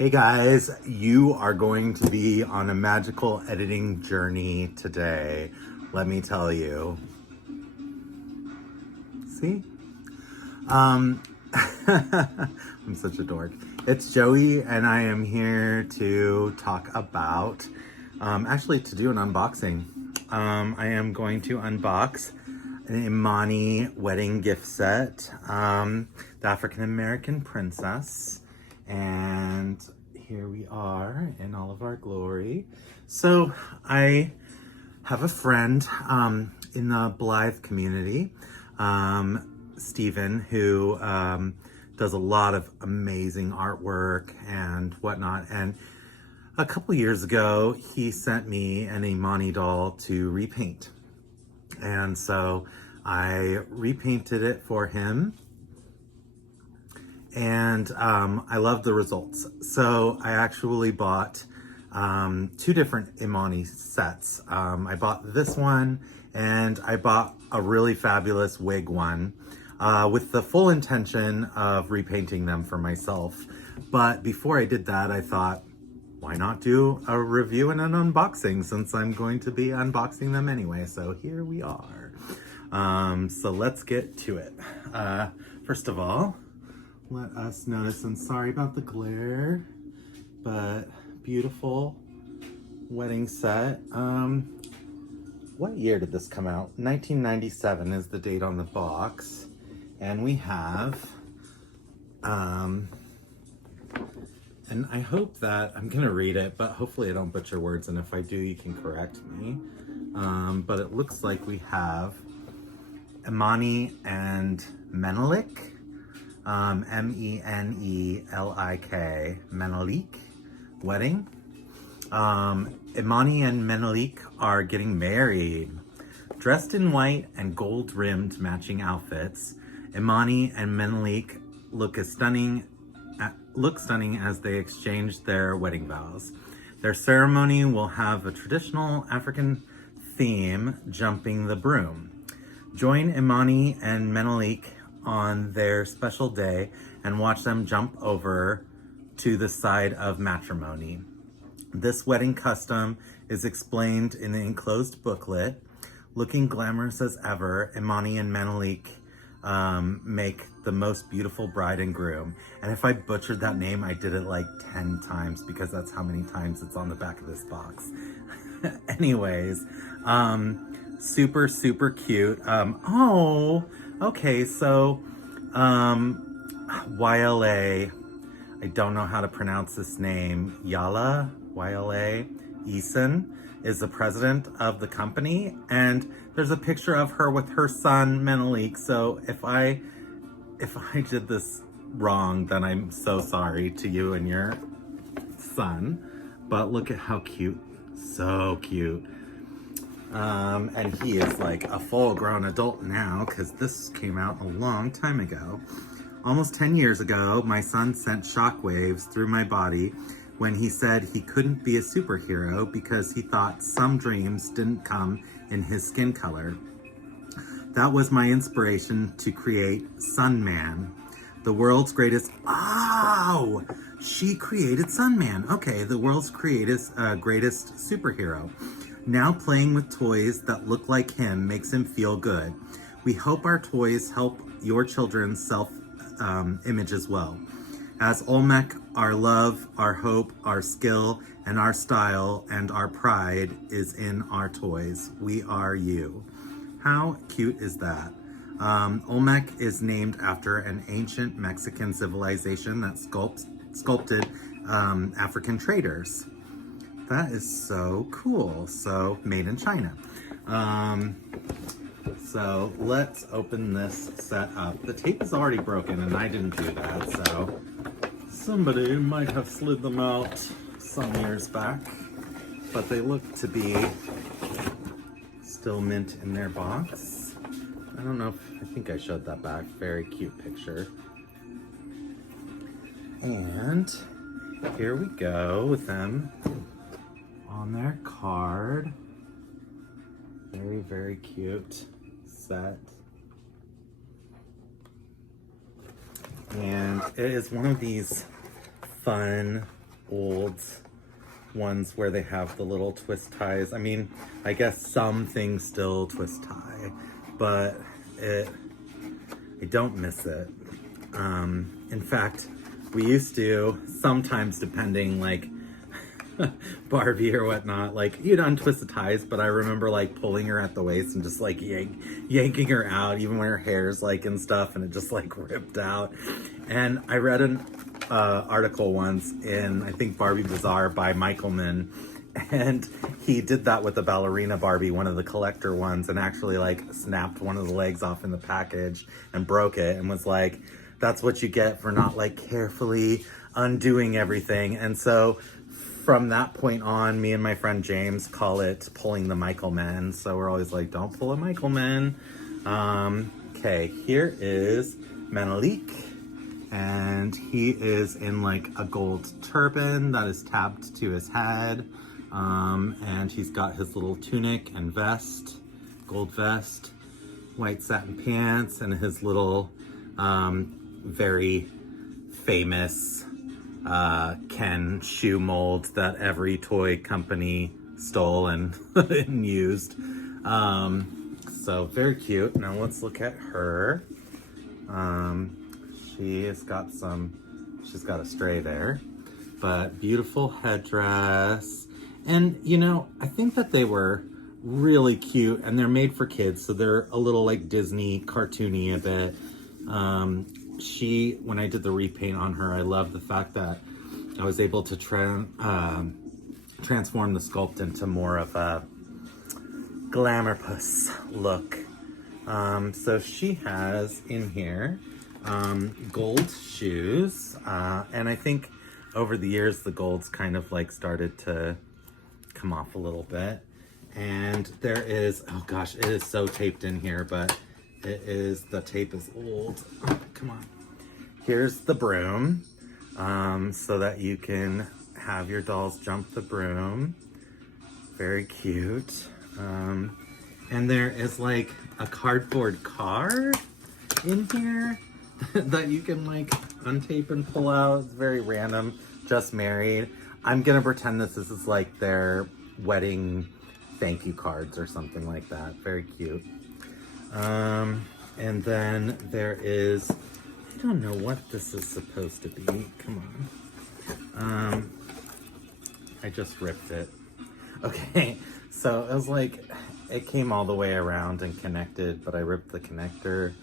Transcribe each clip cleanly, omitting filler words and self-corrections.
Hey guys, you are going to be on a magical editing journey today. Let me tell you. See? Um, I'm such a dork. It's Joey, and I am here to talk about, actually, to do an unboxing. I am going to unbox an Imani wedding gift set, the African American princess. And here we are in all of our glory. So I have a friend in the Blythe community, Stephen, who does a lot of amazing artwork and whatnot. And a couple years ago, he sent me an Imani doll to repaint. And so I repainted it for him. And I love the results. So I actually bought two different Imani sets. I bought this one, and I bought a really fabulous wig one with the full intention of repainting them for myself. But before I did that, I thought, why not do a review and an unboxing, since I'm going to be unboxing them anyway. So here we are. So let's get to it. First of all, let us notice, I'm sorry about the glare, but beautiful wedding set. What year did this come out? 1997 is the date on the box. And we have, and I hope that, I'm gonna read it, but hopefully I don't butcher words, and if I do, you can correct me. But it looks like we have Imani and Menelik. M-E-N-E-L-I-K, Menelik wedding. Imani and Menelik are getting married. Dressed in white and gold-rimmed matching outfits, Imani and Menelik look stunning as they exchange their wedding vows. Their ceremony will have a traditional African theme, jumping the broom. Join Imani and Menelik on their special day and watch them jump over to the side of matrimony. This wedding custom is explained in the enclosed booklet. Looking glamorous as ever, Imani and Menelik make the most beautiful bride and groom. And if I butchered that name, I did it like 10 times because that's how many times it's on the back of this box. Anyways, super, super cute. Okay, so YLA, I don't know how to pronounce this name, YLA Eason is the president of the company, and there's a picture of her with her son Menelik. So if I did this wrong, then I'm so sorry to you and your son. But look at how cute, so cute. And he is like a full-grown adult now, because this came out a long time ago. Almost 10 years ago, my son sent shockwaves through my body when he said he couldn't be a superhero because he thought some dreams didn't come in his skin color. That was my inspiration to create Sun Man, the world's greatest... Oh! She created Sun Man. Okay, the world's greatest superhero. Now playing with toys that look like him makes him feel good. We hope our toys help your children's self-image as well. As Olmec, our love, our hope, our skill, and our style, and our pride is in our toys. We are you. How cute is that? Olmec is named after an ancient Mexican civilization that sculpted African traders. That is so cool. So, made in China. So, let's open this set up. The tape is already broken, and I didn't do that, so somebody might have slid them out some years back. But they look to be still mint in their box. I don't know if, I think I showed that back. Very cute picture. And here we go with them on their card. Very, very cute set. And it is one of these fun old ones where they have the little twist ties. I mean, I guess some things still twist tie, but I don't miss it. In fact, we used to sometimes, depending, like Barbie or whatnot, like you'd untwist the ties, but I remember like pulling her at the waist and just like yanking her out, even when her hair's like and stuff, and it just like ripped out. And I read an article once in, I think, Barbie Bazaar by Michelman, and he did that with the ballerina Barbie, one of the collector ones, and actually like snapped one of the legs off in the package and broke it, and was like, that's what you get for not like carefully undoing everything. And so from that point on, me and my friend James call it pulling the Michelman. So we're always like, don't pull a Michelman. Okay, here is Menelik. And he is in like a gold turban that is tabbed to his head. And he's got his little tunic and vest, gold vest, white satin pants, and his little very famous Ken shoe mold that every toy company stole and, and used. So very cute. Now let's look at her. She's got a stray there, but beautiful headdress. And you know, I think that they were really cute, and they're made for kids, so they're a little like Disney cartoony a bit. When I did the repaint on her, I love the fact that I was able to transform the sculpt into more of a glamour puss look. So she has in here gold shoes, and I think over the years the gold's kind of like started to come off a little bit. And there is, oh gosh, it is so taped in here, but the tape is old. Oh, come on. Here's the broom, so that you can have your dolls jump the broom. Very cute. And there is like a cardboard card in here that you can like untape and pull out. It's very random. Just married. I'm gonna pretend this is like their wedding thank you cards or something like that. Very cute. And then there is, I don't know what this is supposed to be. Come on. I just ripped it. Okay, so it was like, it came all the way around and connected, but I ripped the connector.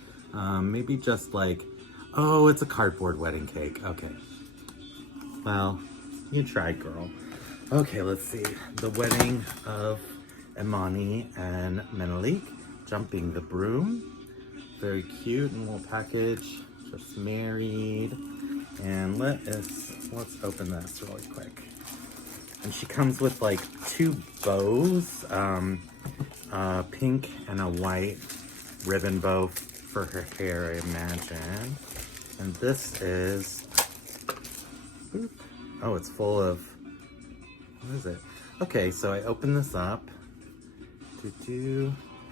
Maybe just like, oh, it's a cardboard wedding cake. Okay. Well, you tried, girl. Okay, let's see. The wedding of Imani and Menelik, jumping the broom. Very cute and little package. Just married. And let's open this really quick. And she comes with like two bows, pink and a white ribbon bow for her hair, I imagine. And this is, oh, it's full of, what is it? Okay, so I open this up,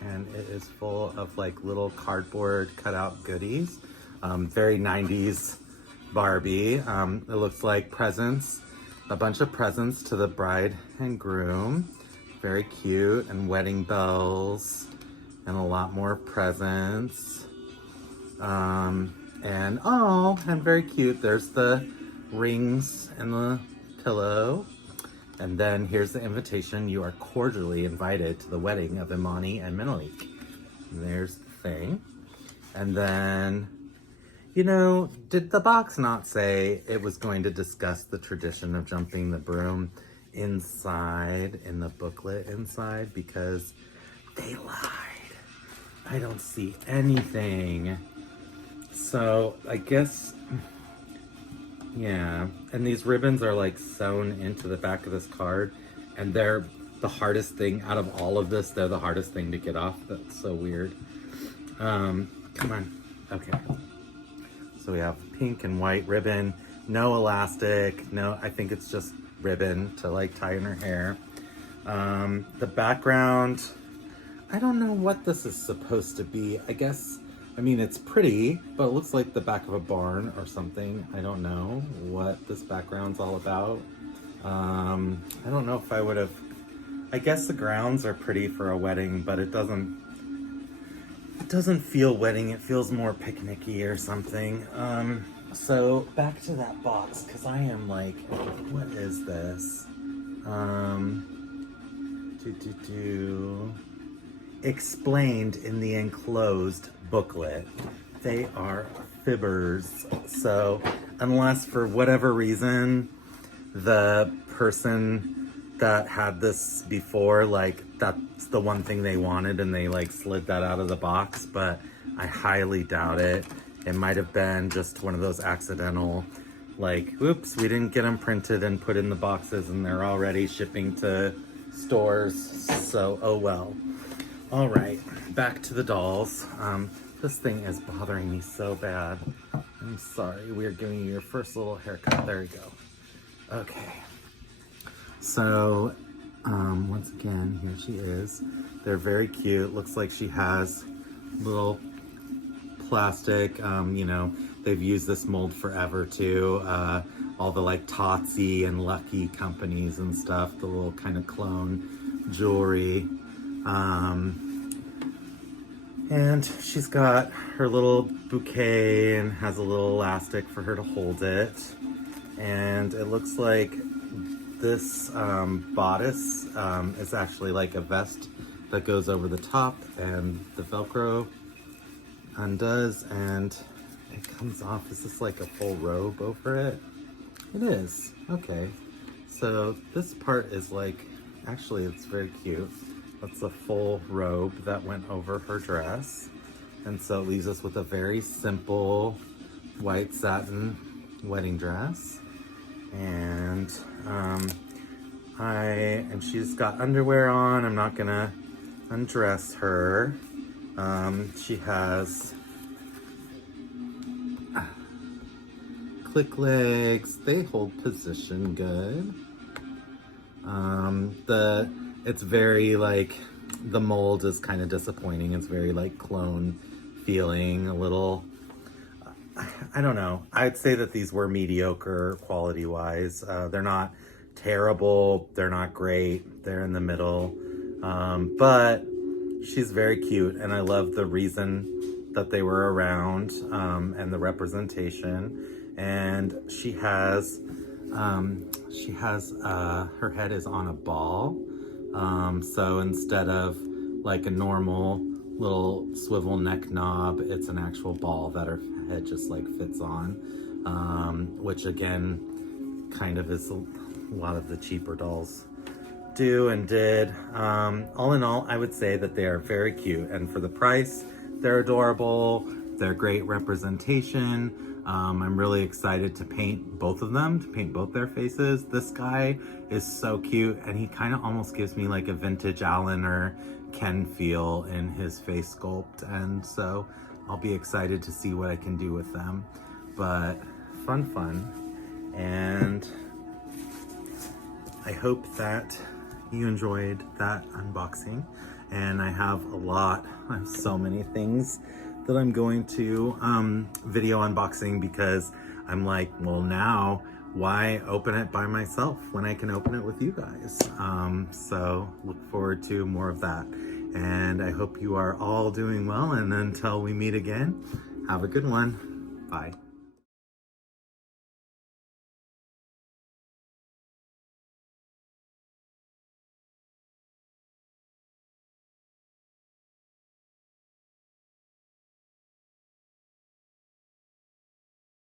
and it is full of like little cardboard cutout goodies. Very 90s Barbie. It looks like presents, a bunch of presents to the bride and groom. Very cute, and wedding bells, and a lot more presents. And very cute. There's the rings and the pillow. And then here's the invitation. You are cordially invited to the wedding of Imani and Menelik. And there's the thing. And then, you know, did the box not say it was going to discuss the tradition of jumping the broom inside, in the booklet inside? Because they lied. I don't see anything. So I guess, yeah. And these ribbons are like sewn into the back of this card, and they're the hardest thing out of all of this. They're the hardest thing to get off. That's so weird. Come on. Okay. So we have pink and white ribbon, no elastic, no, I think it's just ribbon to like tie in her hair. The background, I don't know what this is supposed to be. I mean, it's pretty, but it looks like the back of a barn or something. I don't know what this background's all about. I don't know if I would have, I guess the grounds are pretty for a wedding, but it doesn't feel wedding. It feels more picnicky or something. So back to that box, because I am like, what is this? Explained in the enclosed booklet. They are fibbers. So unless for whatever reason the person that had this before, like that's the one thing they wanted and they like slid that out of the box, but I highly doubt it. It might have been just one of those accidental, like, oops, we didn't get them printed and put in the boxes and they're already shipping to stores, so oh well. All right, back to the dolls. This thing is bothering me so bad. I'm sorry, we are giving you your first little haircut. There you go. Okay. So, once again, here she is. They're very cute. Looks like she has little plastic, you know, they've used this mold forever too. All the like Totsy and Lucky companies and stuff, the little kind of clone jewelry. And she's got her little bouquet and has a little elastic for her to hold it. And it looks like this bodice is actually like a vest that goes over the top, and the Velcro undoes and it comes off. Is this like a full robe over it? It is. Okay. So this part is like, actually it's very cute. That's a full robe that went over her dress. And so it leaves us with a very simple white satin wedding dress. And she's got underwear on. I'm not gonna undress her. She has click legs. They hold position good. It's very like, the mold is kind of disappointing. It's very like clone feeling, a little, I don't know. I'd say that these were mediocre quality wise. They're not terrible. They're not great. They're in the middle. But she's very cute, and I love the reason that they were around, and the representation. And she has her head is on a ball. So instead of like a normal little swivel neck knob, it's an actual ball that her head just like fits on, which again, kind of is a lot of the cheaper dolls do and did. All in all, I would say that they are very cute, and for the price, they're adorable. They're great representation. I'm really excited to paint both of them, to paint both their faces. This guy is so cute, and he kind of almost gives me like a vintage Alan or Ken feel in his face sculpt, and so I'll be excited to see what I can do with them. But fun, and I hope that you enjoyed that unboxing. And I have so many things that I'm going to video unboxing, because I'm like, well, now why open it by myself when I can open it with you guys? So look forward to more of that. And I hope you are all doing well, and until we meet again, have a good one. Bye.